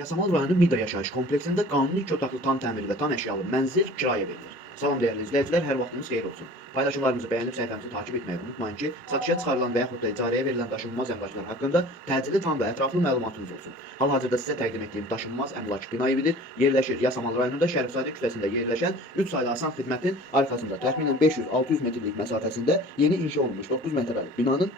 Yasamal rayonu Mida yaşayış kompleksində qanuni 2 otaqlı tam təmirli və tam əşyalı mənzil kirayə verilir. Salam dəyərli izləyicilər, hər vaxtınız xeyir olsun. Paylaşımlarımızı bəyənib səhifəmizi takip etməyi unutmayın ki, satışa çıxarılan və yaxud da icarəyə verilən daşınmaz əmlaklar haqqında təcili tam və ətraflı məlumatınız olsun. Hal-hazırda sizə təqdim etdiyim daşınmaz əmlak bina evidir. Yerləşir Yasamal rayonunda Şərifzadə küçəsində yerləşən 3 saylı asan xidmətin arxasında təxminən 500-600 metrlik məsafəsində yeni inşa olunmuş 9 mərtəbəli binanın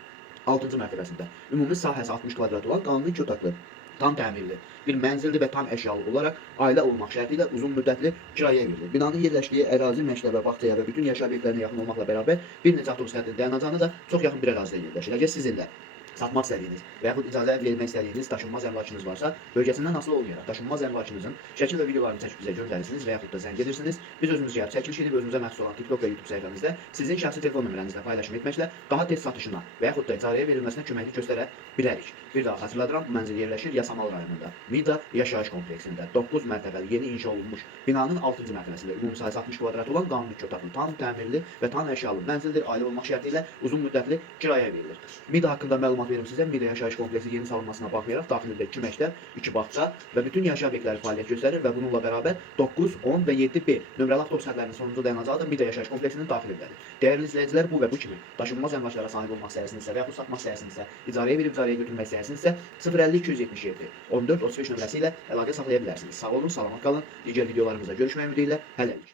6-cı mərtəbəsində. Ümumi sahəsi 60 kvadrat olan qanuni 2 otaqlı tam təmirli bir mənzildir və tam əşyalı olaraq ailə olmaq şərti ilə uzun müddətli kirayəyə verilir. Binanın yerləşdiyi ərazi məktəbə, bağçaya və bütün yaşayış obyektlərinə yaxın olmaqla bərabər bir neçə avtobus xəttinin dayanacağına da çox yaxın bir ərazidə yerləşir. Əgər sizin də satmaq istədiyiniz və yaxud icazə vermək istədiyiniz daşınmaz əmlakınız varsa, bölgəsindən asılı olmayaraq daşınmaz əmlakınızın şəkil və videolarını çəkib bizə göndərirsiniz və yaxud da zəng edirsiniz. Biz özümüz gəlib çəkiliş edib özümüzə məxsus olan TikTok və YouTube səhifəmizdə sizin şəxsi telefon nömrənizlə paylaşım etməklə daha tez satışına və yaxud da icarəyə verilməsinə köməklik göstərə bilərik. Bir daha xatırladıram, bu mənzil yerləşir Yasamal rayonunda. Vida yaşayış kompleksində 9 mərtəbəli yeni inşa olunmuş binanın 6-cı mərtəbəsində ümumi sahəsi 60 kvadrat olan qanuni 2 otaqlı tam təmirli və tam əşyalı mənzildir. Ailə olmaq şərti ilə uzun müddətli kirayəyə verilir. Vida haqqında məlumat verim sizə. Vida yaşayış kompleksi yeni salınmasına baxmayaraq daxilində 2 məktəb, 2 bağça və bütün yaşayış obyektləri fəaliyyət göstərir və bununla bərabər 9, 10 və 7B nömrəli avtobus xəttlərinin sonuncu dayanacağı da Vida yaşayış kompleksinin daxilindədir. Dəyərli izləyicilər, bu və bu kimi daşınmaz əmlaklara sahib olmaq istəyirsinizsə və yaxud satmaq istəyirsinizsə, icarəyə verib icarəyə götürmək istəyirsinizsə 050 277 14 35 nömrəsi ilə əlaqə saxlaya bilərsiniz. Sağ olun, salamat qalın. Digər videolarımızda görüşmək ümidi ilə hələlik.